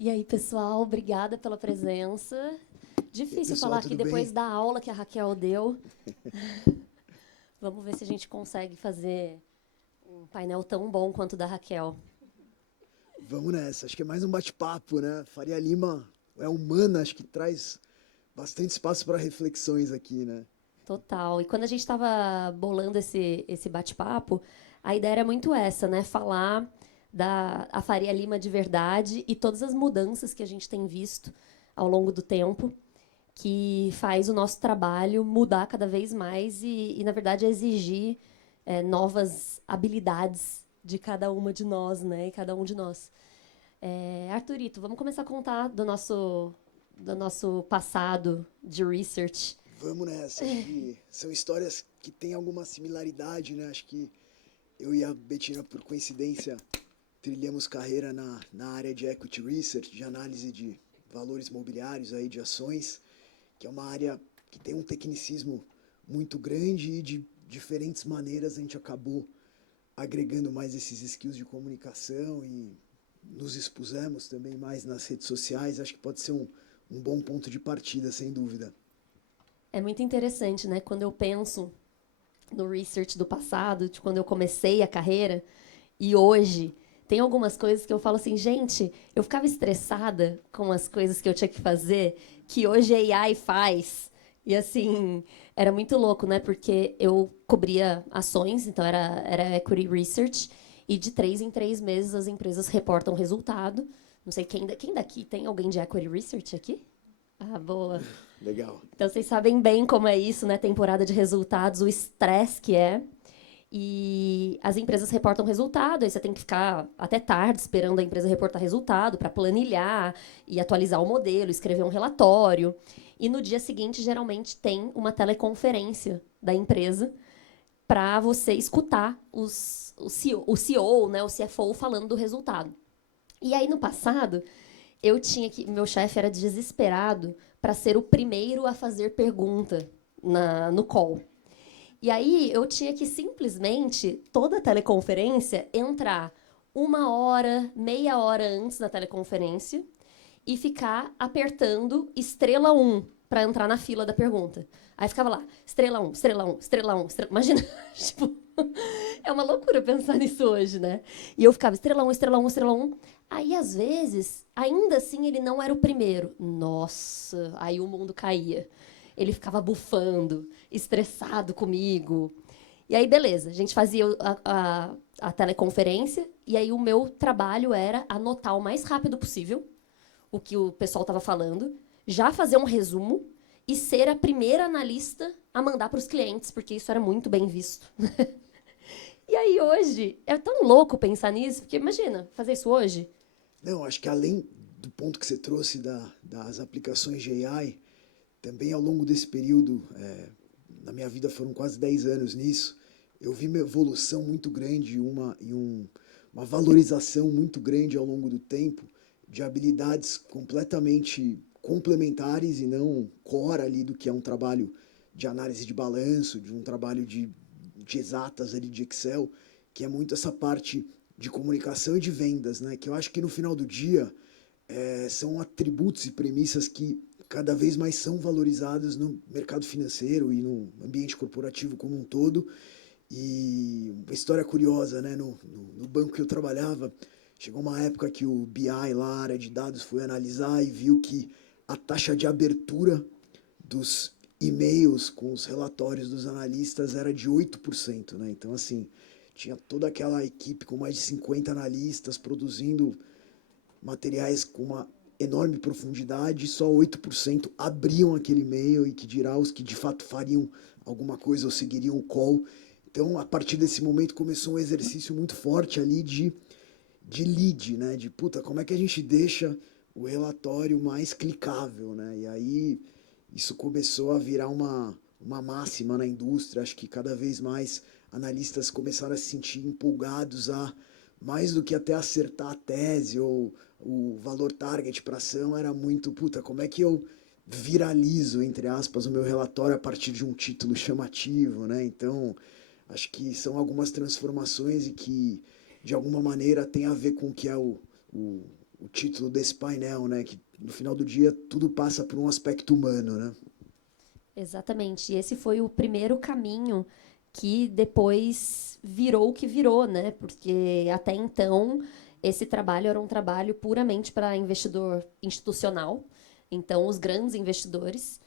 E aí, pessoal, obrigada pela presença. E aí, Difícil pessoal, falar aqui tudo depois bem? da aula que a Raquel deu. Vamos ver se a gente consegue fazer um painel tão bom quanto o da Raquel. Vamos nessa. Acho que é mais um bate-papo, né? Faria Lima é humana, acho que traz bastante espaço para reflexões aqui, né? Total. E quando a gente estava bolando esse bate-papo, a ideia era muito essa, né? Falar da a Faria Lima de verdade e todas as mudanças que a gente tem visto ao longo do tempo, que faz o nosso trabalho mudar cada vez mais e na verdade, exigir novas habilidades de cada uma de nós, né? E cada um de nós. Arthurito, vamos começar a contar do nosso passado de research. Vamos nessa. Acho que são histórias que têm alguma similaridade, né? Acho que eu e a Bettina, por coincidência, trilhamos carreira na área de equity research, de análise de valores mobiliários, aí, de ações, que é uma área que tem um tecnicismo muito grande e de diferentes maneiras a gente acabou agregando mais esses skills de comunicação e nos expusemos também mais nas redes sociais. Acho que pode ser um bom ponto de partida, sem dúvida. É muito interessante, né? Quando eu penso no research do passado, de quando eu comecei a carreira, e hoje, tem algumas coisas que eu falo assim, gente, eu ficava estressada com as coisas que eu tinha que fazer, que hoje a AI faz. E assim, era muito louco, né? Porque eu cobria ações, então era equity research, e de 3 em 3 meses as empresas reportam resultado. Não sei quem daqui tem alguém de equity research aqui? Ah, boa. Legal. Então vocês sabem bem como é isso, né? Temporada de resultados, o estresse que é. E as empresas reportam resultado, aí você tem que ficar até tarde esperando a empresa reportar resultado para planilhar e atualizar o modelo, escrever um relatório. E no dia seguinte, geralmente, tem uma teleconferência da empresa para você escutar o CEO, né, o CFO falando do resultado. E aí, no passado, eu tinha que. Meu chefe era desesperado para ser o primeiro a fazer pergunta no call. E aí eu tinha que simplesmente, toda a teleconferência, entrar 1 hora, meia hora antes da teleconferência e ficar apertando estrela um para entrar na fila da pergunta. Aí ficava lá, estrela um, estrela um, estrela um, estrela... Imagina, tipo, é uma loucura pensar nisso hoje, né? E eu ficava estrela um, estrela um, estrela um. Aí, às vezes, ainda assim, ele não era o primeiro. Nossa, aí o mundo caía. Ele ficava bufando, estressado comigo. E aí, beleza, a gente fazia a teleconferência, e aí o meu trabalho era anotar o mais rápido possível o que o pessoal estava falando, já fazer um resumo e ser a primeira analista a mandar para os clientes, porque isso era muito bem visto. E aí hoje é tão louco pensar nisso, porque imagina, fazer isso hoje. Não, acho que além do ponto que você trouxe das aplicações de AI, também ao longo desse período, na minha vida foram quase 10 anos nisso, eu vi uma evolução muito grande uma valorização muito grande ao longo do tempo de habilidades completamente complementares e não core ali do que é um trabalho de análise de balanço, de um trabalho de exatas ali de Excel, que é muito essa parte de comunicação e de vendas, né? Que eu acho que no final do dia são atributos e premissas que cada vez mais são valorizados no mercado financeiro e no ambiente corporativo como um todo. E uma história curiosa, né? No banco que eu trabalhava, chegou uma época que o BI lá, a área de dados, foi analisar e viu que a taxa de abertura dos e-mails com os relatórios dos analistas era de 8%, né? Então, assim, tinha toda aquela equipe com mais de 50 analistas produzindo materiais com uma enorme profundidade, só 8% abriam aquele e-mail e que dirá os que de fato fariam alguma coisa ou seguiriam o call. Então, a partir desse momento começou um exercício muito forte ali de lead, né? De puta, como é que a gente deixa o relatório mais clicável, né? E aí isso começou a virar uma máxima na indústria. Acho que cada vez mais analistas começaram a se sentir empolgados a mais do que até acertar a tese ou o valor target para ação, era muito, puta, como é que eu viralizo, entre aspas, o meu relatório a partir de um título chamativo, né? Então, acho que são algumas transformações e que, de alguma maneira, tem a ver com o que é o o título desse painel, né? Que no final do dia tudo passa por um aspecto humano, né? Exatamente. E esse foi o primeiro caminho que depois virou o que virou, né? Porque até então esse trabalho era um trabalho puramente para investidor institucional. Então, os grandes investidores.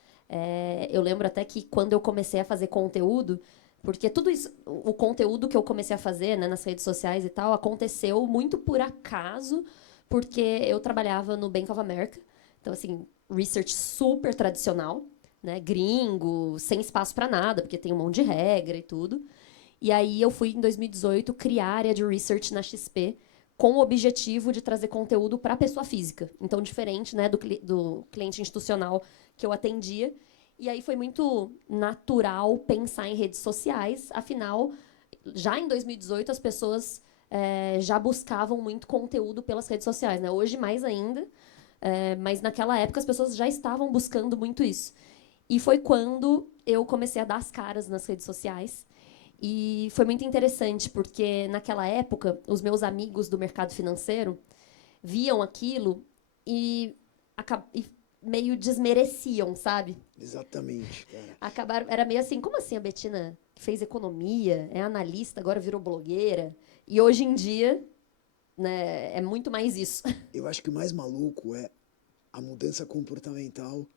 Eu lembro até que quando eu comecei a fazer conteúdo, porque tudo isso, o conteúdo que eu comecei a fazer, né, nas redes sociais e tal, aconteceu muito por acaso, porque eu trabalhava no Bank of America. Então, assim, research super tradicional, né, gringo, sem espaço para nada, porque tem um monte de regra e tudo. E aí eu fui em 2018 criar a área de research na XP com o objetivo de trazer conteúdo para a pessoa física. Então, diferente, né, do cliente institucional que eu atendia. E aí foi muito natural pensar em redes sociais, afinal, já em 2018 as pessoas já buscavam muito conteúdo pelas redes sociais, né? Hoje mais ainda, mas naquela época as pessoas já estavam buscando muito isso. E foi quando eu comecei a dar as caras nas redes sociais. E foi muito interessante, porque naquela época, os meus amigos do mercado financeiro viam aquilo e, e meio desmereciam, sabe? Exatamente, cara. Acabaram, era meio assim, como assim a Betina que fez economia, é analista, agora virou blogueira? E hoje em dia, né, é muito mais isso. Eu acho que o mais maluco é a mudança comportamental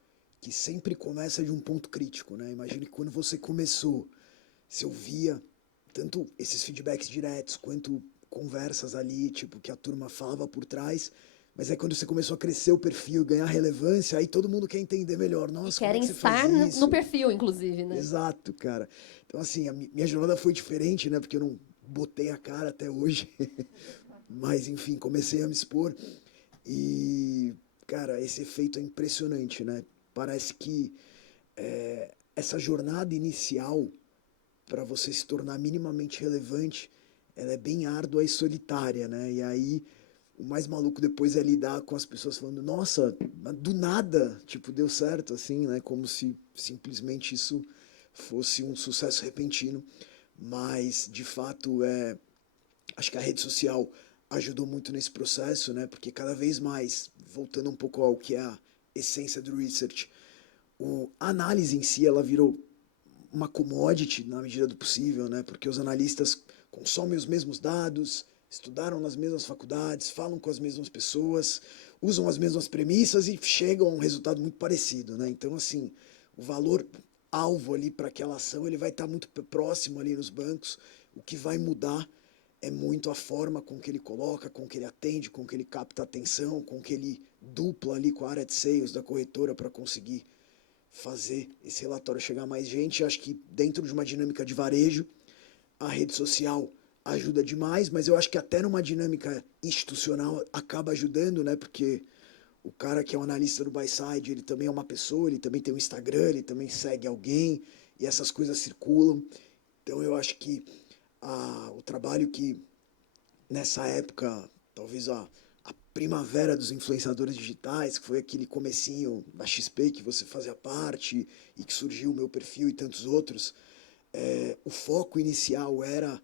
que sempre começa de um ponto crítico, né? Imagine que quando você começou, você ouvia tanto esses feedbacks diretos quanto conversas ali, tipo, que a turma falava por trás, mas aí quando você começou a crescer o perfil e ganhar relevância, aí todo mundo quer entender melhor. E Nossa, como é querem que você faz estar no isso? perfil, inclusive, né? Exato, cara. Então, assim, a minha jornada foi diferente, né? Porque eu não botei a cara até hoje. Mas, enfim, comecei a me expor. E, cara, esse efeito é impressionante, né? Parece que essa jornada inicial para você se tornar minimamente relevante, ela é bem árdua e solitária, né? E aí o mais maluco depois é lidar com as pessoas falando, nossa, do nada, tipo, deu certo, assim, né? Como se simplesmente isso fosse um sucesso repentino. Mas, de fato, acho que a rede social ajudou muito nesse processo, né? Porque cada vez mais, voltando um pouco ao que é a essência do research, a análise em si, ela virou uma commodity na medida do possível, né? Porque os analistas consomem os mesmos dados, estudaram nas mesmas faculdades, falam com as mesmas pessoas, usam as mesmas premissas e chegam a um resultado muito parecido, né? Então, assim, o valor alvo ali para aquela ação, ele vai estar muito próximo ali nos bancos. O que vai mudar é muito a forma com que ele coloca, com que ele atende, com que ele capta atenção, com que ele dupla ali com a área de sales da corretora para conseguir fazer esse relatório chegar a mais gente. Acho que dentro de uma dinâmica de varejo, a rede social ajuda demais, mas eu acho que até numa dinâmica institucional acaba ajudando, né? Porque o cara que é um analista do buy side, ele também é uma pessoa, ele também tem um Instagram, ele também segue alguém, e essas coisas circulam. Então eu acho que o trabalho que nessa época, talvez a primavera dos influenciadores digitais, que foi aquele comecinho da XP que você fazia parte e que surgiu o meu perfil e tantos outros, o foco inicial era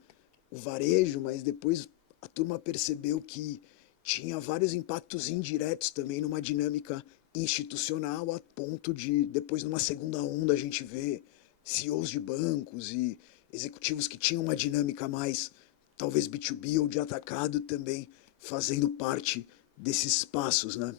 o varejo, mas depois a turma percebeu que tinha vários impactos indiretos também numa dinâmica institucional, a ponto de depois numa segunda onda a gente ver CEOs de bancos e executivos que tinham uma dinâmica mais talvez B2B ou de atacado também fazendo parte desses passos, né?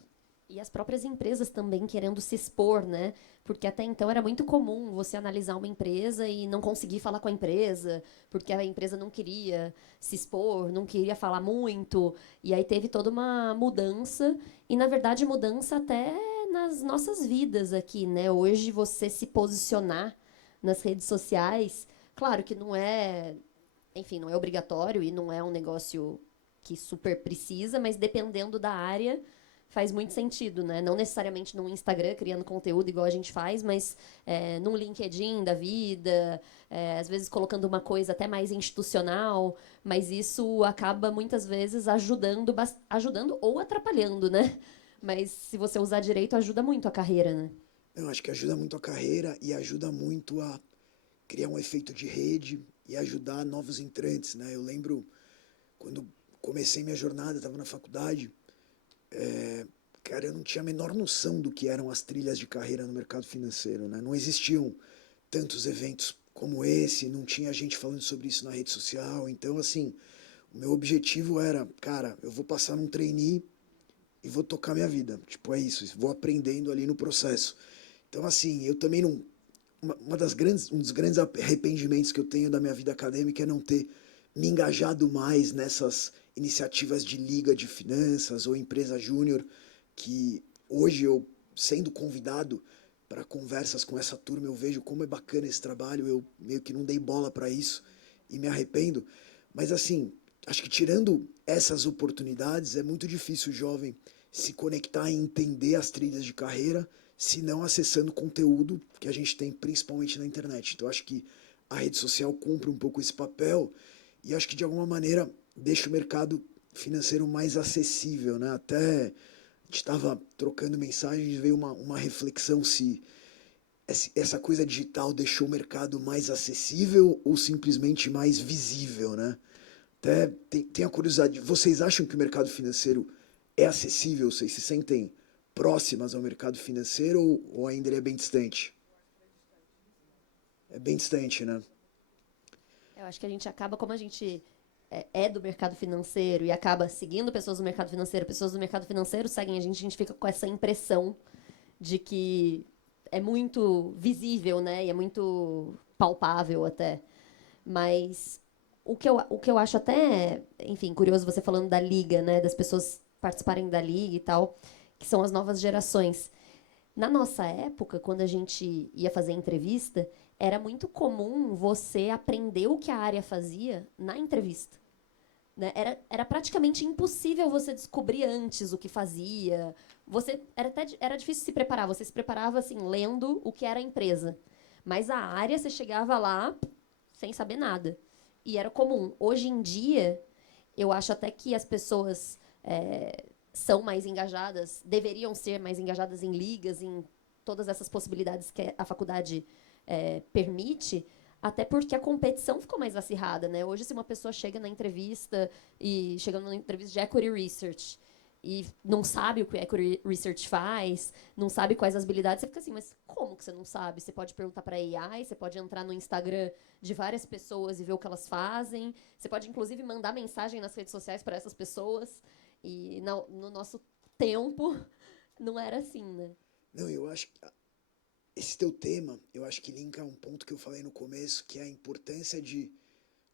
E as próprias empresas também querendo se expor, né? Porque até então era muito comum você analisar uma empresa e não conseguir falar com a empresa, porque a empresa não queria se expor, não queria falar muito. E aí teve toda uma mudança, e na verdade mudança até nas nossas vidas aqui, né? Hoje você se posicionar nas redes sociais, claro que não é, enfim, não é obrigatório e não é um negócio que super precisa, mas dependendo da área faz muito sentido, né? Não necessariamente no Instagram criando conteúdo igual a gente faz, mas num LinkedIn da vida, às vezes colocando uma coisa até mais institucional, mas isso acaba muitas vezes ajudando ou atrapalhando, né? Mas se você usar direito, ajuda muito a carreira, né? Eu acho que ajuda muito a carreira e ajuda muito a criar um efeito de rede e ajudar novos entrantes, né? Eu lembro quando comecei minha jornada, estava na faculdade, Cara, eu não tinha a menor noção do que eram as trilhas de carreira no mercado financeiro, né? Não existiam tantos eventos como esse, não tinha gente falando sobre isso na rede social. Então, assim, o meu objetivo era, cara, eu vou passar num trainee e vou tocar minha vida. Tipo, é isso, vou aprendendo ali no processo. Então, assim, eu também não. Um dos grandes arrependimentos que eu tenho da minha vida acadêmica é não ter me engajado mais nessas iniciativas de liga de finanças ou empresa júnior, que hoje eu, sendo convidado para conversas com essa turma, eu vejo como é bacana esse trabalho, eu meio que não dei bola para isso e me arrependo. Mas assim, acho que tirando essas oportunidades, é muito difícil o jovem se conectar e entender as trilhas de carreira, se não acessando conteúdo que a gente tem principalmente na internet. Então acho que a rede social cumpre um pouco esse papel e acho que de alguma maneira deixa o mercado financeiro mais acessível, né? Até a gente estava trocando mensagens e veio uma reflexão se essa coisa digital deixou o mercado mais acessível ou simplesmente mais visível, né? Até tem a curiosidade, vocês acham que o mercado financeiro é acessível? Vocês se sentem próximas ao mercado financeiro ou ainda ele é bem distante? É bem distante, né? Eu acho que a gente acaba, como a gente é do mercado financeiro e acaba seguindo pessoas do mercado financeiro seguem a gente fica com essa impressão de que é muito visível, né? E é muito palpável até. Mas o que eu acho até, enfim, curioso você falando da liga, né? Das pessoas participarem da liga e tal, que são as novas gerações. Na nossa época, quando a gente ia fazer entrevista, era muito comum você aprender o que a área fazia na entrevista. Né? Era praticamente impossível você descobrir antes o que fazia. Era difícil se preparar. Você se preparava assim, lendo o que era a empresa. Mas a área, você chegava lá sem saber nada. E era comum. Hoje em dia, eu acho até que as pessoas são mais engajadas, deveriam ser mais engajadas em ligas, em todas essas possibilidades que a faculdade permite, até porque a competição ficou mais acirrada, né? Hoje, se uma pessoa chega na entrevista e chega numa entrevista de equity research e não sabe o que o equity research faz, não sabe quais as habilidades, você fica assim, mas como que você não sabe? Você pode perguntar para a AI, você pode entrar no Instagram de várias pessoas e ver o que elas fazem, você pode inclusive mandar mensagem nas redes sociais para essas pessoas. E no nosso tempo não era assim, né? Não, eu acho que esse teu tema, eu acho que linka um ponto que eu falei no começo, que é a importância de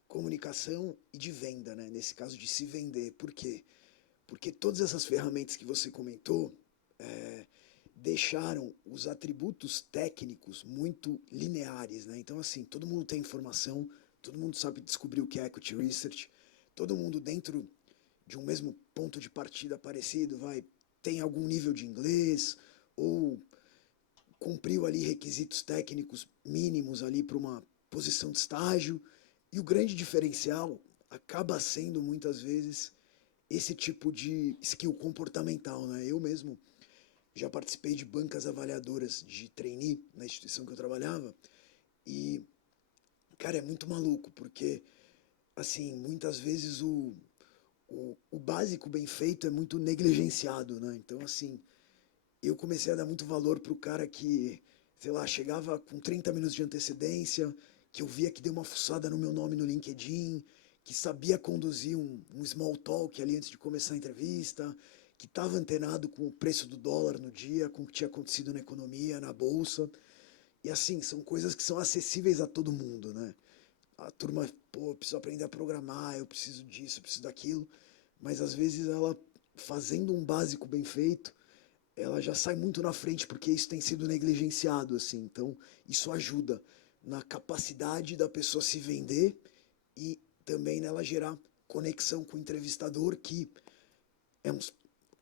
comunicação e de venda, né? Nesse caso de se vender. Por quê? Porque todas essas ferramentas que você comentou deixaram os atributos técnicos muito lineares, né? Então, assim, todo mundo tem informação, todo mundo sabe descobrir o que é equity research, todo mundo dentro de um mesmo ponto de partida parecido tem algum nível de inglês ou cumpriu ali requisitos técnicos mínimos ali para uma posição de estágio. E o grande diferencial acaba sendo muitas vezes esse tipo de skill comportamental, né? Eu mesmo já participei de bancas avaliadoras de trainee na instituição que eu trabalhava e, cara, é muito maluco, porque, assim, muitas vezes o básico bem feito é muito negligenciado, né? Então, assim, eu comecei a dar muito valor pro cara que, sei lá, chegava com 30 minutos de antecedência, que eu via que deu uma fuçada no meu nome no LinkedIn, que sabia conduzir um small talk ali antes de começar a entrevista, que estava antenado com o preço do dólar no dia, com o que tinha acontecido na economia, na bolsa. E assim, são coisas que são acessíveis a todo mundo, né? A turma, pô, eu preciso aprender a programar, eu preciso disso, eu preciso daquilo. Mas às vezes ela, fazendo um básico bem feito, ela já sai muito na frente porque isso tem sido negligenciado, assim. Então, isso ajuda na capacidade da pessoa se vender e também nela gerar conexão com o entrevistador, que é um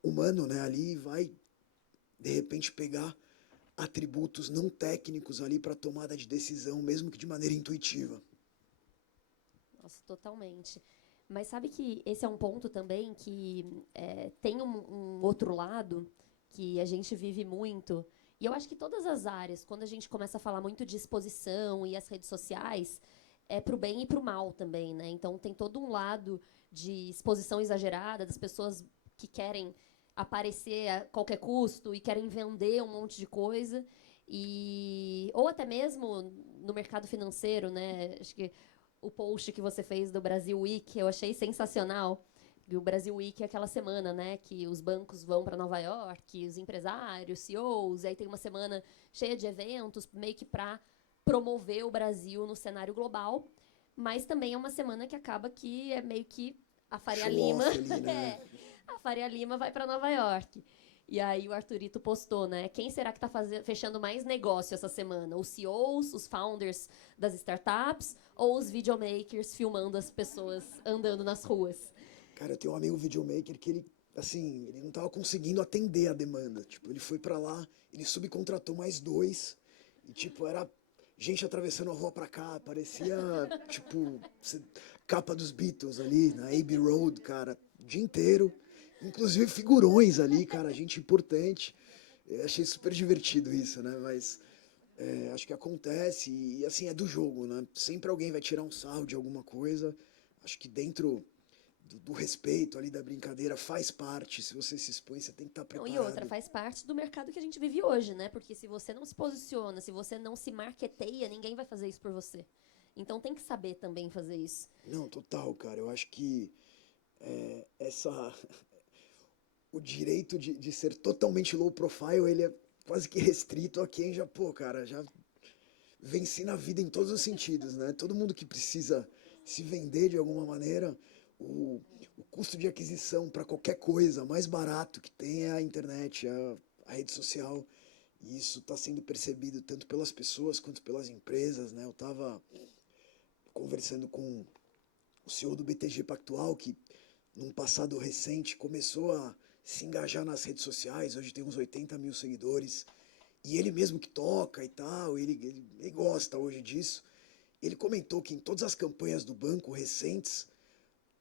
humano, né, ali e vai de repente pegar atributos não técnicos ali para tomada de decisão, mesmo que de maneira intuitiva. Nossa, totalmente. Mas sabe que esse é um ponto também que tem um outro lado que a gente vive muito. E eu acho que todas as áreas, quando a gente começa a falar muito de exposição e as redes sociais, é pro bem e pro mal também, né? Então tem todo um lado de exposição exagerada das pessoas que querem aparecer a qualquer custo e querem vender um monte de coisa. Ou até mesmo no mercado financeiro, né? Acho que o post que você fez do Brasil Week eu achei sensacional. E o Brasil Week é aquela semana, né, que os bancos vão para Nova York, os empresários, CEOs, e aí tem uma semana cheia de eventos, meio que para promover o Brasil no cenário global. Mas também é uma semana que acaba que é meio que a Faria Show Lima, off ali, né? a Faria Lima vai para Nova York. E aí o Arthurito postou, né? Quem será que está fechando mais negócio essa semana? Os CEOs, os founders das startups ou os videomakers filmando as pessoas andando nas ruas? Cara, eu tenho um amigo videomaker que ele, assim, ele não tava conseguindo atender a demanda. Tipo, ele foi pra lá, ele subcontratou mais dois e, tipo, era gente atravessando a rua pra cá, parecia, tipo, capa dos Beatles ali na Abbey Road, cara, o dia inteiro. Inclusive figurões ali, cara, gente importante. Eu achei super divertido isso, né? Mas acho que acontece e, assim, é do jogo, né? Sempre alguém vai tirar um sarro de alguma coisa. Acho que dentro do respeito ali, da brincadeira, faz parte. Se você se expõe, você tem que estar Não, e outra, preparado. faz parte do mercado que a gente vive hoje, né? Porque se você não se posiciona, se você não se marqueteia, ninguém vai fazer isso por você. Então tem que saber também fazer isso. Não, total, cara. Eu acho que essa o direito de ser totalmente low profile, ele é quase que restrito a quem já, pô, cara, já venci na vida em todos os sentidos, né? Todo mundo que precisa se vender de alguma maneira, o custo de aquisição para qualquer coisa mais barato que tem é a internet, a rede social. E isso está sendo percebido tanto pelas pessoas quanto pelas empresas, né? Eu estava conversando com o CEO do BTG Pactual, que num passado recente começou a se engajar nas redes sociais, hoje tem uns 80 mil seguidores, e ele mesmo que toca e tal, ele gosta hoje disso. Ele comentou que em todas as campanhas do banco recentes,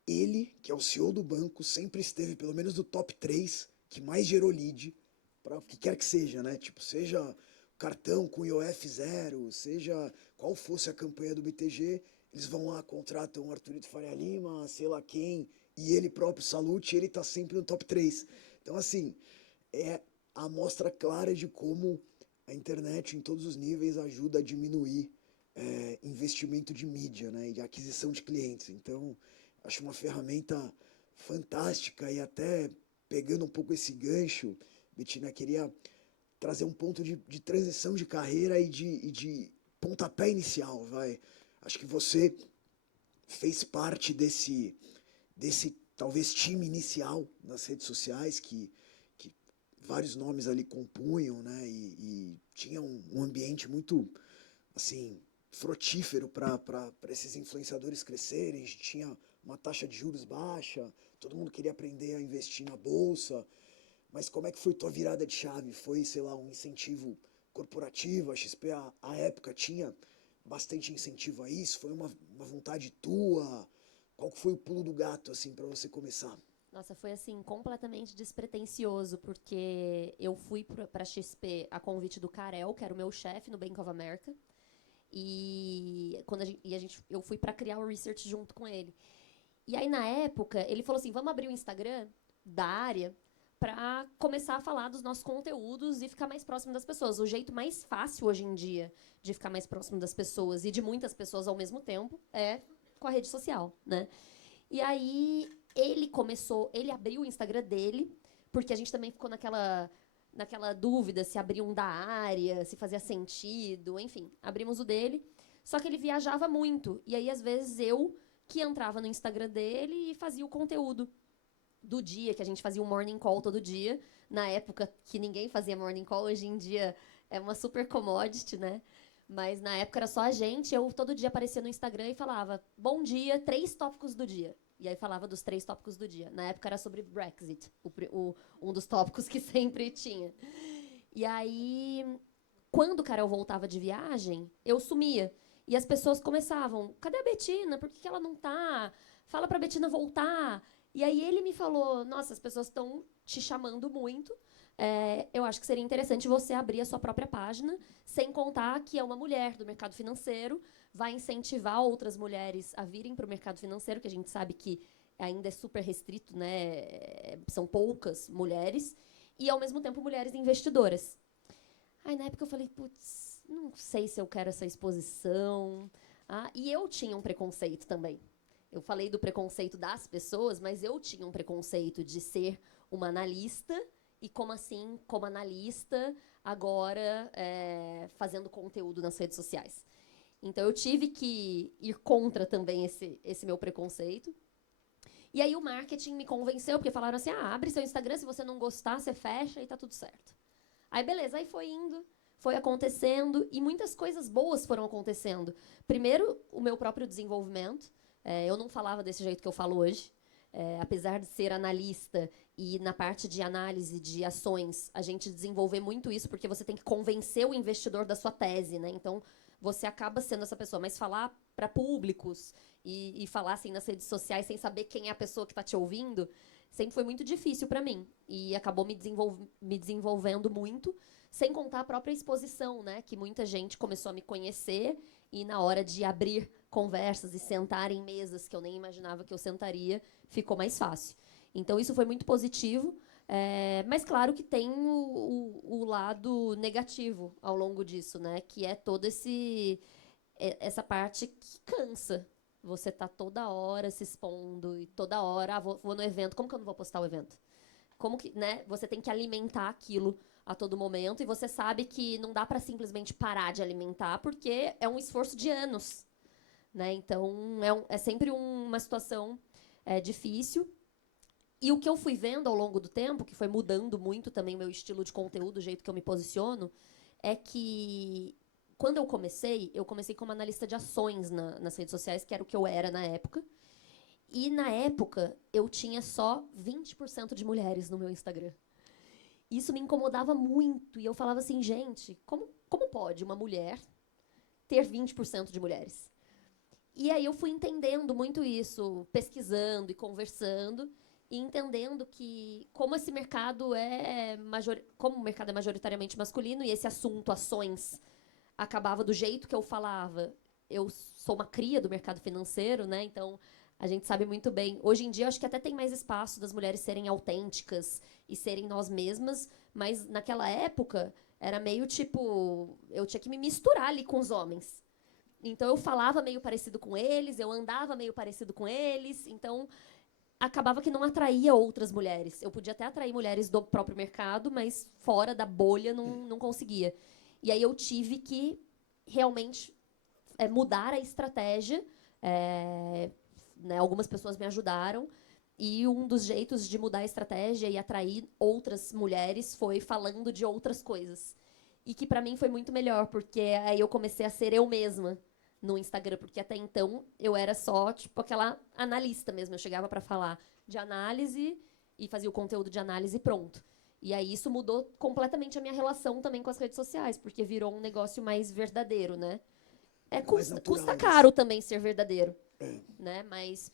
ele, que é o CEO do banco, sempre esteve pelo menos no top 3 que mais gerou lead para o que quer que seja, né? Tipo, seja cartão com IOF zero, seja qual fosse a campanha do BTG, eles vão lá, contratam o Arthurito Faria Lima, sei lá quem, e ele próprio Salute, ele tá sempre no top 3. Então, assim, é a amostra clara de como a internet, em todos os níveis, ajuda a diminuir investimento de mídia, né, e de aquisição de clientes. Então, acho uma ferramenta fantástica e até pegando um pouco esse gancho, Betina, queria trazer um ponto de transição de carreira e de pontapé inicial, vai. Acho que você fez parte desse talvez time inicial nas redes sociais que vários nomes ali compunham, né? E tinha um ambiente muito assim frutífero para esses influenciadores crescerem. A gente tinha uma taxa de juros baixa, todo mundo queria aprender a investir na bolsa. Mas como é que foi tua virada de chave? Foi, sei lá, um incentivo corporativo? A XP, à época, tinha bastante incentivo a isso? Foi uma vontade tua? Qual que foi o pulo do gato, assim, para você começar? Nossa, foi assim, completamente despretensioso, porque eu fui para XP a convite do Karel, que era o meu chefe no Bank of America. Eu fui para criar o research junto com ele. E aí, na época, ele falou assim: vamos abrir o Instagram da área para começar a falar dos nossos conteúdos e ficar mais próximo das pessoas. O jeito mais fácil hoje em dia de ficar mais próximo das pessoas e de muitas pessoas ao mesmo tempo é com a rede social, né? E aí ele abriu o Instagram dele, porque a gente também ficou naquela dúvida se abrir um da área, se fazia sentido, enfim, abrimos o dele. Só que ele viajava muito, e aí às vezes eu que entrava no Instagram dele e fazia o conteúdo do dia, que a gente fazia um morning call todo dia, na época que ninguém fazia morning call, hoje em dia é uma super commodity, né? Mas na época era só a gente, eu todo dia aparecia no Instagram e falava: bom dia, 3 tópicos do dia. E aí falava dos 3 tópicos do dia. Na época era sobre Brexit, um dos tópicos que sempre tinha. E aí, quando o Carol voltava de viagem, eu sumia. E as pessoas começavam: cadê a Betina? Por que ela não tá? Fala pra Betina voltar. E aí ele me falou: nossa, as pessoas estão te chamando muito. Eu acho que seria interessante você abrir a sua própria página, sem contar que é uma mulher do mercado financeiro, vai incentivar outras mulheres a virem para o mercado financeiro, que a gente sabe que ainda é super restrito, né? São poucas mulheres, e ao mesmo tempo mulheres investidoras. Aí na época eu falei, putz, não sei se eu quero essa exposição. E eu tinha um preconceito também. Eu falei do preconceito das pessoas, mas eu tinha um preconceito de ser uma analista e como assim, como analista, agora fazendo conteúdo nas redes sociais. Então eu tive que ir contra também esse meu preconceito. E aí o marketing me convenceu, porque falaram assim, abre seu Instagram, se você não gostar, você fecha e tá tudo certo. Aí beleza, aí foi indo, foi acontecendo, e muitas coisas boas foram acontecendo. Primeiro, o meu próprio desenvolvimento. Eu não falava desse jeito que eu falo hoje. Apesar de ser analista e na parte de análise de ações, a gente desenvolver muito isso, porque você tem que convencer o investidor da sua tese, né? Então, você acaba sendo essa pessoa. Mas falar para públicos e falar assim nas redes sociais sem saber quem é a pessoa que está te ouvindo, sempre foi muito difícil para mim. E acabou me desenvolvendo muito, sem contar a própria exposição, né? Que muita gente começou a me conhecer e na hora de abrir conversas e sentar em mesas que eu nem imaginava que eu sentaria, ficou mais fácil. Então, isso foi muito positivo. Mas claro que tem o lado negativo ao longo disso, né? Que é todo essa parte que cansa. Você tá toda hora se expondo e toda hora, vou no evento, como que eu não vou postar o evento? Como que, né? Você tem que alimentar aquilo a todo momento e você sabe que não dá para simplesmente parar de alimentar porque é um esforço de anos, né? Então é sempre uma situação difícil. E o que eu fui vendo ao longo do tempo, que foi mudando muito também o meu estilo de conteúdo, o jeito que eu me posiciono, é que quando eu comecei como analista de ações nas redes sociais, que era o que eu era na época. E na época, eu tinha só 20% de mulheres no meu Instagram. Isso me incomodava muito. E eu falava assim, gente, como pode uma mulher ter 20% de mulheres? E aí eu fui entendendo muito isso, pesquisando e conversando, e entendendo que como esse mercado como o mercado é majoritariamente masculino e esse assunto ações acabava do jeito que eu falava. Eu sou uma cria do mercado financeiro, né? Então a gente sabe muito bem. Hoje em dia, eu acho que até tem mais espaço das mulheres serem autênticas e serem nós mesmas, mas naquela época era meio tipo, eu tinha que me misturar ali com os homens. Então eu falava meio parecido com eles, eu andava meio parecido com eles, então acabava que não atraía outras mulheres. Eu podia até atrair mulheres do próprio mercado, mas fora da bolha não conseguia. E aí eu tive que realmente mudar a estratégia. Né, algumas pessoas me ajudaram. E um dos jeitos de mudar a estratégia e atrair outras mulheres foi falando de outras coisas. E que para mim foi muito melhor, porque aí eu comecei a ser eu mesma no Instagram, porque até então eu era só tipo aquela analista mesmo, eu chegava para falar de análise e fazia o conteúdo de análise e pronto. E aí isso mudou completamente a minha relação também com as redes sociais, porque virou um negócio mais verdadeiro, né? Mais Custa natural, né? caro também ser verdadeiro, né? Mas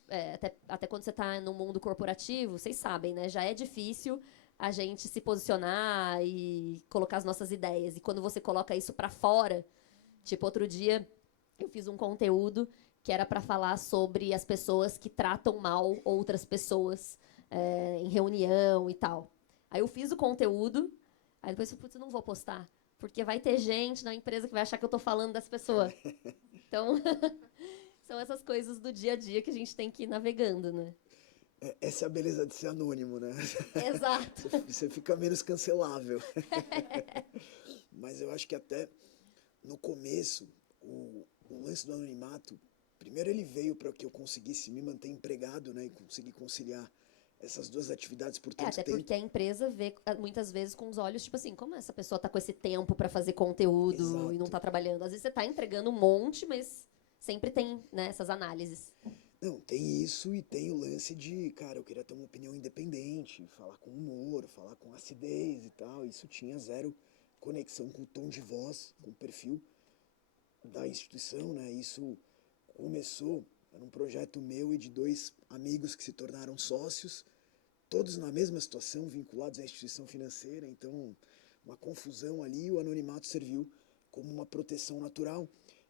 até quando você está no mundo corporativo, vocês sabem, né? Já é difícil a gente se posicionar e colocar as nossas ideias. E quando você coloca isso para fora, tipo, outro dia eu fiz um conteúdo que era para falar sobre as pessoas que tratam mal outras pessoas em reunião e tal. Aí eu fiz o conteúdo, aí depois eu falei, putz, eu não vou postar, porque vai ter gente na empresa que vai achar que eu tô falando dessa pessoa. Então, são essas coisas do dia a dia que a gente tem que ir navegando, né? Essa é a beleza de ser anônimo, né? Exato. Você fica menos cancelável. Mas eu acho que até no começo, o lance do anonimato, primeiro ele veio para que eu conseguisse me manter empregado, né? E conseguir conciliar essas duas atividades por tanto Até porque tempo. a empresa vê muitas vezes com os olhos, tipo assim, como essa pessoa tá com esse tempo para fazer conteúdo e não Exato. tá trabalhando? Às vezes você tá entregando um monte, mas sempre tem, né, essas análises. Não, tem isso e tem o lance de, cara, eu queria ter uma opinião independente, falar com humor, falar com acidez e tal. Isso tinha zero conexão com o tom de voz, com o perfil da instituição, né? Isso começou, era um projeto meu e de dois amigos que se tornaram sócios, todos na mesma situação, vinculados à instituição financeira, então uma confusão ali, o anonimato serviu como uma proteção natural.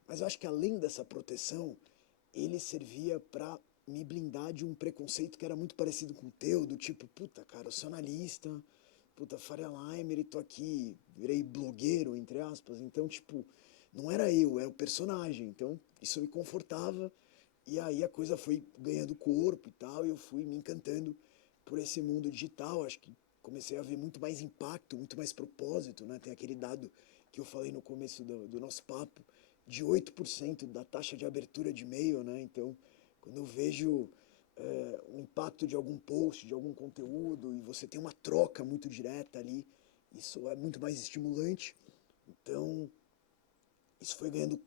Mas eu acho que além dessa proteção, ele servia para me blindar de um preconceito que era muito parecido com o teu, do tipo, puta, cara, eu sou analista, puta, Faria Limer e tô aqui, virei blogueiro, entre aspas. Então, tipo, não era eu, era o personagem. Então, isso me confortava. E aí a coisa foi ganhando corpo e tal, e eu fui me encantando por esse mundo digital. Acho que comecei a ver muito mais impacto, muito mais propósito, né? Tem aquele dado que eu falei no começo do nosso papo, de 8% da taxa de abertura de e-mail, né? Então, quando eu vejo o impacto de algum post, de algum conteúdo, e você tem uma troca muito direta ali, isso é muito mais estimulante. Então, isso foi ganhando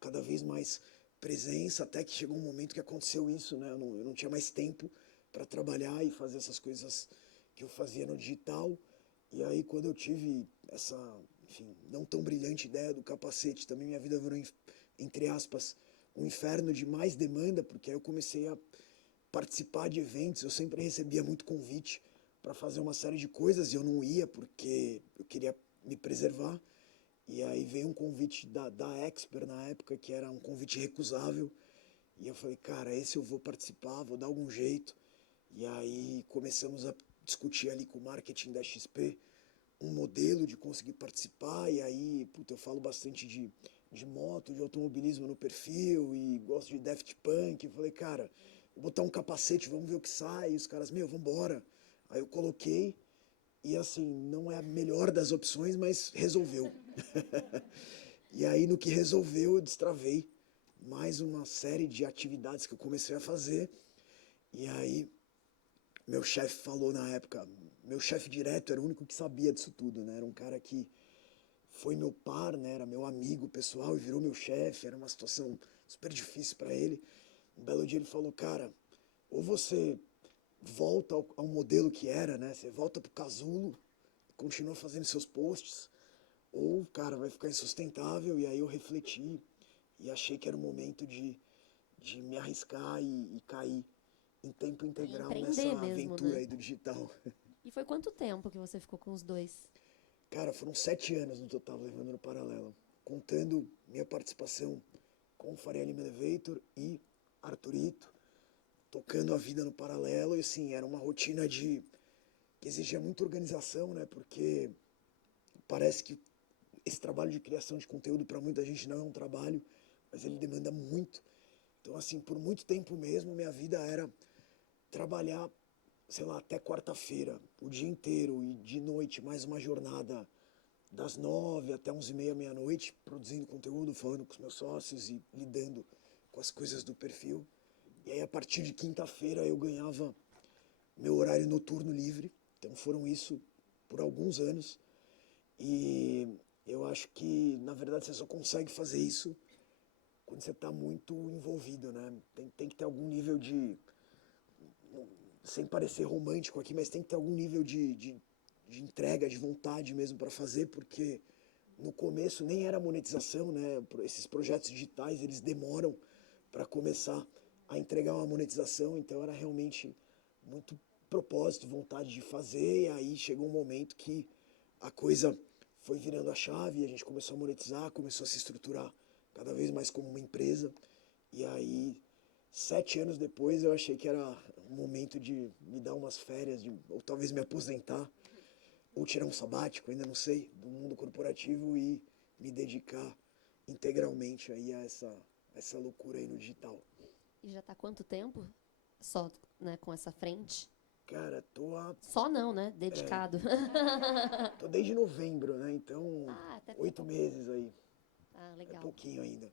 cada vez mais presença, até que chegou um momento que aconteceu isso, né? Eu não tinha mais tempo para trabalhar e fazer essas coisas que eu fazia no digital. E aí, quando eu tive essa, enfim, não tão brilhante ideia do capacete, também minha vida virou, entre aspas, um inferno de mais demanda, porque aí eu comecei a participar de eventos. Eu sempre recebia muito convite para fazer uma série de coisas e eu não ia porque eu queria me preservar. E aí veio um convite da Expert na época, que era um convite recusável. E eu falei, cara, esse eu vou participar, vou dar algum jeito. E aí começamos a discutir ali com o marketing da XP um modelo de conseguir participar. E aí, puta, eu falo bastante de moto, de automobilismo no perfil e gosto de Daft Punk. Eu falei, cara, vou botar um capacete, vamos ver o que sai. E os caras, meu, vambora. Aí eu coloquei e assim, não é a melhor das opções, mas resolveu. E aí no que resolveu, eu destravei mais uma série de atividades que eu comecei a fazer. E aí meu chefe falou na época, meu chefe direto era o único que sabia disso tudo, né? Era um cara que foi meu par, né? Era meu amigo pessoal e virou meu chefe. Era uma situação super difícil para ele. Um belo dia ele falou, cara, ou você volta ao modelo que era, né? Você volta pro casulo, continua fazendo seus posts, ou, cara, vai ficar insustentável. E aí eu refleti e achei que era o momento de me arriscar e cair em tempo E integral nessa empreender mesmo, aventura né? aí do digital. E foi quanto tempo que você ficou com os dois? Cara, foram 7 anos no total levando no paralelo, contando minha participação com o Faria Lima Elevator e Arthurito, tocando a vida no paralelo. E assim, era uma rotina que exigia muita organização, né? Porque parece que esse trabalho de criação de conteúdo para muita gente não é um trabalho, mas ele demanda muito. Então, assim, por muito tempo mesmo, minha vida era trabalhar, sei lá, até quarta-feira, o dia inteiro, e de noite mais uma jornada das 9 até 11h30, meia-noite, produzindo conteúdo, falando com os meus sócios e lidando com as coisas do perfil. E aí, a partir de quinta-feira, eu ganhava meu horário noturno livre. Então, foram isso por alguns anos. E eu acho que, na verdade, você só consegue fazer isso quando você está muito envolvido, né? Tem que ter algum nível de, sem parecer romântico aqui, mas tem que ter algum nível de entrega, de vontade mesmo para fazer, porque no começo nem era monetização, né? Esses projetos digitais, eles demoram para começar a entregar uma monetização, então era realmente muito propósito, vontade de fazer. E aí chegou um momento que a coisa foi virando a chave, e a gente começou a monetizar, começou a se estruturar cada vez mais como uma empresa. E aí, 7 anos depois, eu achei que era o momento de me dar umas férias, ou talvez me aposentar, ou tirar um sabático, ainda não sei, do mundo corporativo e me dedicar integralmente aí a essa loucura aí no digital. E já tá quanto tempo só, né, com essa frente? Cara, Só não, né? Dedicado. tô desde novembro, né? Então, Ah, até tem 8 meses aí. Ah, É legal. pouquinho ainda.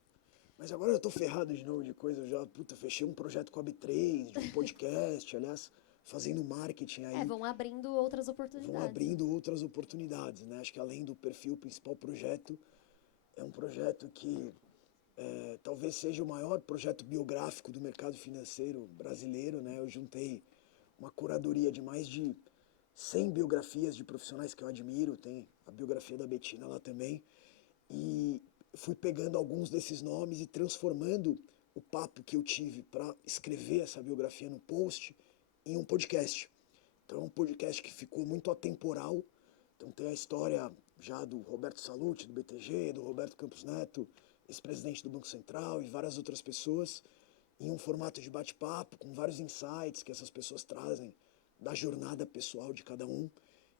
Mas agora eu tô ferrado de novo de coisa. Eu já, puta, fechei um projeto com a B3, de um podcast, aliás, fazendo marketing É, aí. vão abrindo outras Vão oportunidades. abrindo outras oportunidades, né? Acho que além do perfil, o principal projeto é um projeto que talvez seja o maior projeto biográfico do mercado financeiro brasileiro, né? Eu juntei uma curadoria de mais de 100 biografias de profissionais que eu admiro, tem a biografia da Betina lá também, e fui pegando alguns desses nomes e transformando o papo que eu tive para escrever essa biografia no post em um podcast. Então é um podcast que ficou muito atemporal. Então tem a história já do Roberto Salute, do BTG, do Roberto Campos Neto, ex-presidente do Banco Central e várias outras pessoas. em um formato de bate-papo, com vários insights que essas pessoas trazem da jornada pessoal de cada um.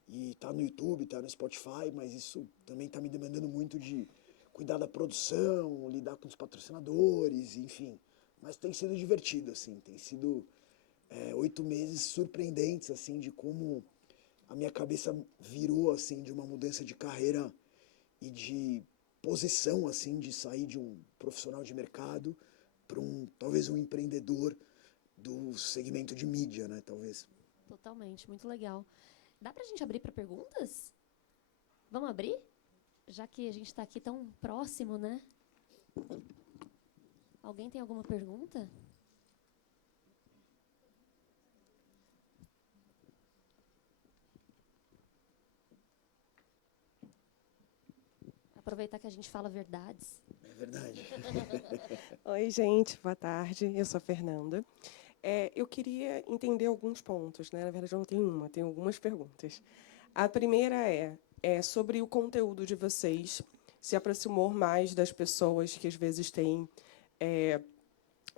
E tá no YouTube, tá no Spotify, mas isso também tá me demandando muito de cuidar da produção, lidar com os patrocinadores, enfim. Mas tem sido divertido, assim, tem sido 8 meses surpreendentes, assim, de como a minha cabeça virou, assim, de uma mudança de carreira e de posição, assim, de sair de um profissional de mercado para talvez um empreendedor do segmento de mídia, né, talvez. Totalmente, muito legal. Dá pra gente abrir para perguntas? Vamos abrir? Já que a gente está aqui tão próximo, né? Alguém tem alguma pergunta? Aproveitar que a gente fala verdades. É verdade. Oi, gente, boa tarde. Eu sou a Fernanda. Eu queria entender alguns pontos, né? Na verdade, eu não tenho uma, tenho algumas perguntas. A primeira é sobre o conteúdo de vocês, se aproximou mais das pessoas que às vezes têm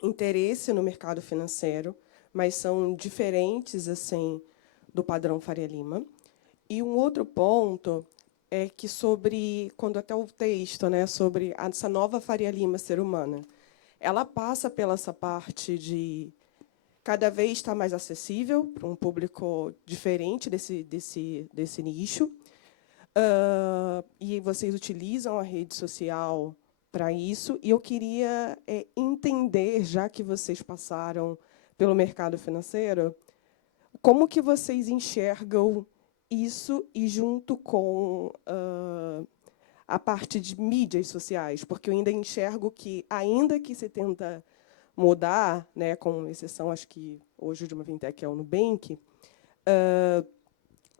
interesse no mercado financeiro, mas são diferentes assim do padrão Faria Lima. E um outro ponto é que sobre, quando até o texto, né, sobre essa nova Faria Lima ser humana, ela passa pela essa parte de cada vez estar mais acessível para um público diferente desse nicho. E vocês utilizam a rede social para isso. E eu queria entender, já que vocês passaram pelo mercado financeiro, como que vocês enxergam isso e junto com a parte de mídias sociais? Porque eu ainda enxergo que, ainda que se tenta mudar, né, com exceção, acho que hoje de uma fintech que é o Nubank,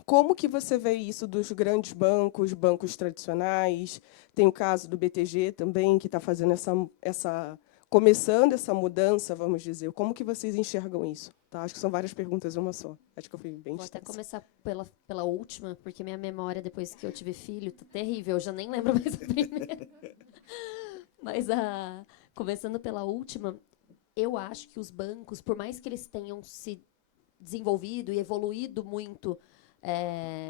como que você vê isso dos grandes bancos, bancos tradicionais? Tem o caso do BTG também, que está fazendo começando essa mudança, vamos dizer. Como que vocês enxergam isso? Tá? Acho que são várias perguntas em uma só. Acho que eu fui bem Vou até extensa. começar pela última, porque minha memória, depois que eu tive filho, tá terrível. Eu já nem lembro mais a primeira. Mas, começando pela última, eu acho que os bancos, por mais que eles tenham se desenvolvido e evoluído muito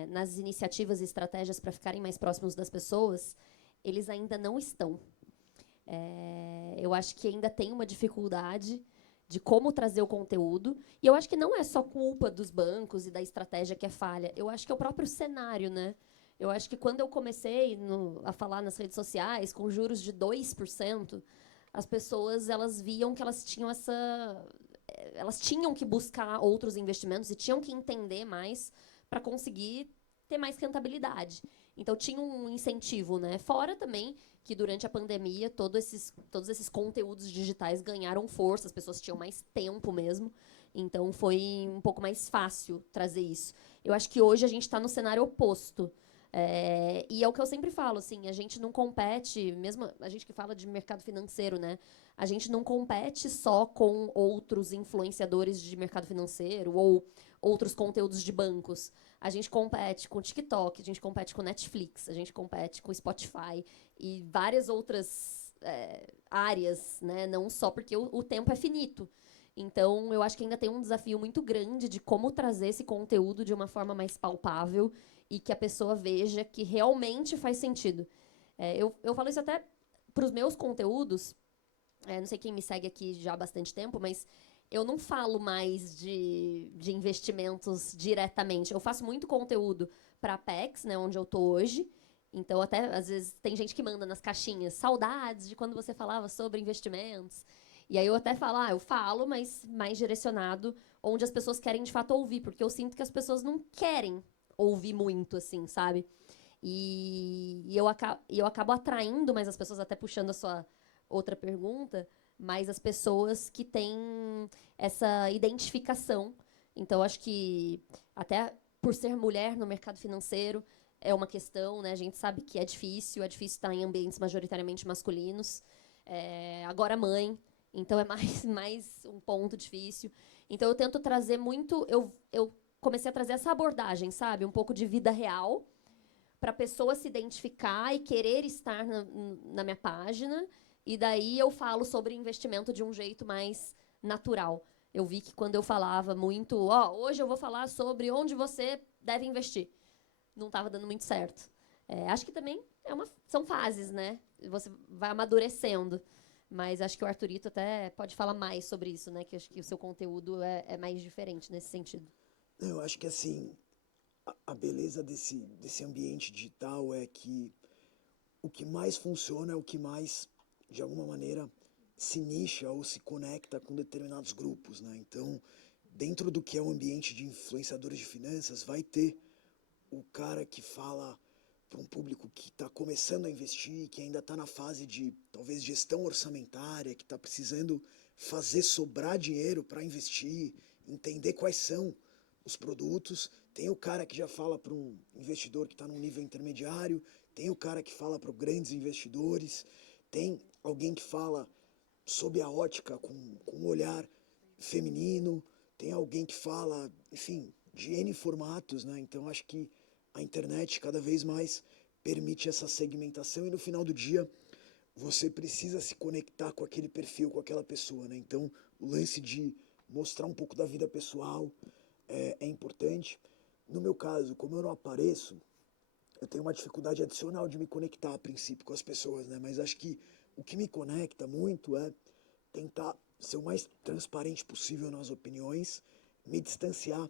nas iniciativas e estratégias para ficarem mais próximos das pessoas, eles ainda não estão. Eu acho que ainda tem uma dificuldade de como trazer o conteúdo. E eu acho que não é só culpa dos bancos e da estratégia que é falha. Eu acho que é o próprio cenário, né? Eu acho que quando eu comecei a falar nas redes sociais, com juros de 2%, as pessoas elas viam que elas tinham que buscar outros investimentos e tinham que entender mais para conseguir ter mais rentabilidade. Então tinha um incentivo, né? Fora também que durante a pandemia todos esses conteúdos digitais ganharam força, as pessoas tinham mais tempo mesmo. Então foi um pouco mais fácil trazer isso. Eu acho que hoje a gente está no cenário oposto. E é o que eu sempre falo, assim, a gente não compete, mesmo a gente que fala de mercado financeiro, né? A gente não compete só com outros influenciadores de mercado financeiro ou outros conteúdos de bancos. A gente compete com o TikTok, a gente compete com Netflix, a gente compete com Spotify e várias outras áreas, né? Não só porque o tempo é finito. Então, eu acho que ainda tem um desafio muito grande de como trazer esse conteúdo de uma forma mais palpável e que a pessoa veja que realmente faz sentido. Eu falo isso até para os meus conteúdos. Não sei quem me segue aqui já há bastante tempo, mas eu não falo mais de investimentos diretamente. Eu faço muito conteúdo para a Apex, né, onde eu estou hoje. Então, até, às vezes, tem gente que manda nas caixinhas saudades de quando você falava sobre investimentos. E aí eu até falo, eu falo, mas mais direcionado, onde as pessoas querem, de fato, ouvir. Porque eu sinto que as pessoas não querem ouvir muito, assim, sabe? E eu acabo atraindo mais as pessoas, até puxando a sua outra pergunta, mas as pessoas que têm essa identificação. Então, acho que até por ser mulher no mercado financeiro é uma questão, né? A gente sabe que é difícil estar em ambientes majoritariamente masculinos. Agora mãe, então é mais um ponto difícil. Então eu tento trazer muito, eu comecei a trazer essa abordagem, sabe? Um pouco de vida real, para a pessoa se identificar e querer estar na minha página. E daí eu falo sobre investimento de um jeito mais natural. Eu vi que quando eu falava muito, hoje eu vou falar sobre onde você deve investir, não estava dando muito certo. Acho que também são fases, né? Você vai amadurecendo. Mas acho que o Arthurito até pode falar mais sobre isso, né? Que acho que o seu conteúdo é mais diferente nesse sentido. Eu acho que assim, a beleza desse ambiente digital é que o que mais funciona é o que mais, de alguma maneira, se nicha ou se conecta com determinados grupos, né? Então, dentro do que é o ambiente de influenciadores de finanças, vai ter o cara que fala para um público que está começando a investir, que ainda está na fase de, talvez, gestão orçamentária, que está precisando fazer sobrar dinheiro para investir, entender quais são os produtos. Tem o cara que já fala para um investidor que está num nível intermediário, tem o cara que fala para grandes investidores, tem alguém que fala sob a ótica com um olhar feminino, tem alguém que fala, enfim, de N formatos, né? Então acho que a internet cada vez mais permite essa segmentação e no final do dia você precisa se conectar com aquele perfil, com aquela pessoa, né? Então o lance de mostrar um pouco da vida pessoal é importante. No meu caso, como eu não apareço, eu tenho uma dificuldade adicional de me conectar a princípio com as pessoas, né? Mas acho que o que me conecta muito é tentar ser o mais transparente possível nas opiniões, me distanciar,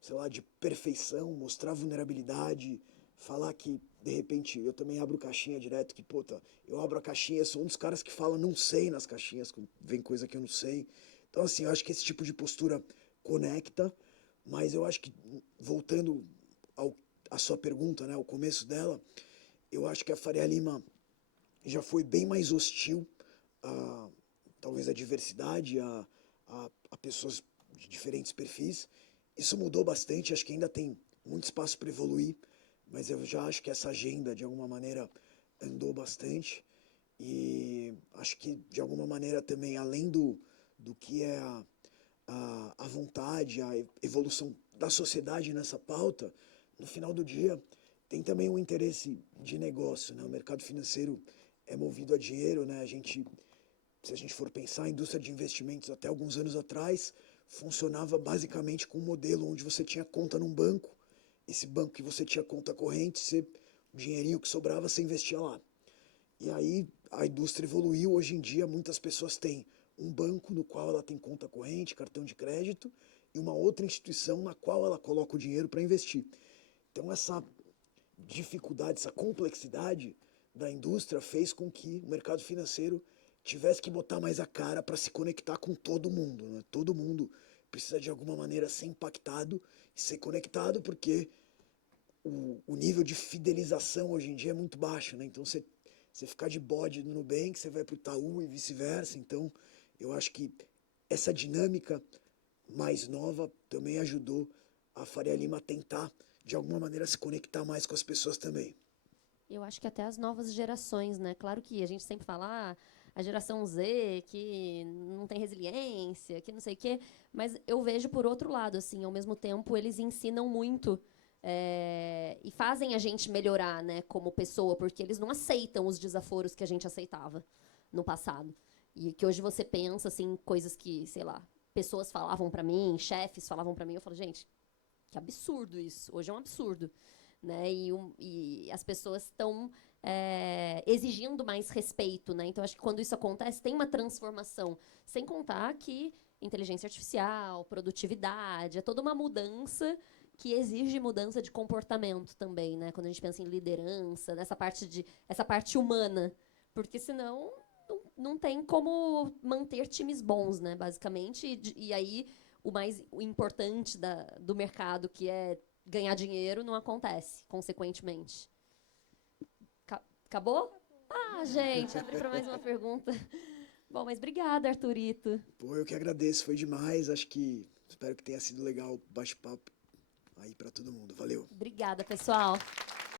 sei lá, de perfeição, mostrar vulnerabilidade, falar que, de repente, eu também abro caixinha direto, que, puta, eu abro a caixinha, sou um dos caras que fala não sei nas caixinhas, quando vem coisa que eu não sei. Então, assim, eu acho que esse tipo de postura conecta, mas eu acho que, voltando à sua pergunta, né, ao começo dela, eu acho que a Faria Lima já foi bem mais hostil a, talvez, a diversidade, a pessoas de diferentes perfis. Isso mudou bastante, acho que ainda tem muito espaço para evoluir, mas eu já acho que essa agenda, de alguma maneira, andou bastante. E acho que, de alguma maneira, também, além do que é a vontade, a evolução da sociedade nessa pauta, no final do dia, tem também um interesse de negócio, né? O mercado financeiro é movido a dinheiro, né? Se a gente for pensar, a indústria de investimentos até alguns anos atrás funcionava basicamente com um modelo onde você tinha conta num banco, esse banco que você tinha conta corrente, o dinheirinho que sobrava você investia lá. E aí a indústria evoluiu, hoje em dia muitas pessoas têm um banco no qual ela tem conta corrente, cartão de crédito, e uma outra instituição na qual ela coloca o dinheiro para investir. Então essa dificuldade, essa complexidade da indústria fez com que o mercado financeiro tivesse que botar mais a cara para se conectar com todo mundo, né? Todo mundo precisa de alguma maneira ser impactado e ser conectado, porque o nível de fidelização hoje em dia é muito baixo, né? Então você ficar de bode no Nubank, você vai para o Itaú e vice-versa. Então eu acho que essa dinâmica mais nova também ajudou a Faria Lima a tentar, de alguma maneira, se conectar mais com as pessoas também. Eu acho que até as novas gerações, né? Claro que a gente sempre fala, a geração Z, que não tem resiliência, que não sei o quê, mas eu vejo por outro lado, assim, ao mesmo tempo, eles ensinam muito e fazem a gente melhorar, né, como pessoa, porque eles não aceitam os desaforos que a gente aceitava no passado. E que hoje você pensa, assim, coisas que, sei lá, pessoas falavam para mim, chefes falavam para mim, eu falo, gente, que absurdo isso. Hoje é um absurdo. Né? E as pessoas estão exigindo mais respeito. Né? Então, acho que quando isso acontece, tem uma transformação. Sem contar que inteligência artificial, produtividade, é toda uma mudança que exige mudança de comportamento também, né? Quando a gente pensa em liderança, essa parte humana. Porque senão não tem como manter times bons, né? Basicamente. E aí o mais importante do mercado, que é ganhar dinheiro, não acontece, consequentemente. Acabou? Ah, gente, abri para mais uma pergunta. Bom, mas obrigada, Arthurito. Pô, eu que agradeço, foi demais. Espero que tenha sido legal o bate-papo aí para todo mundo. Valeu. Obrigada, pessoal.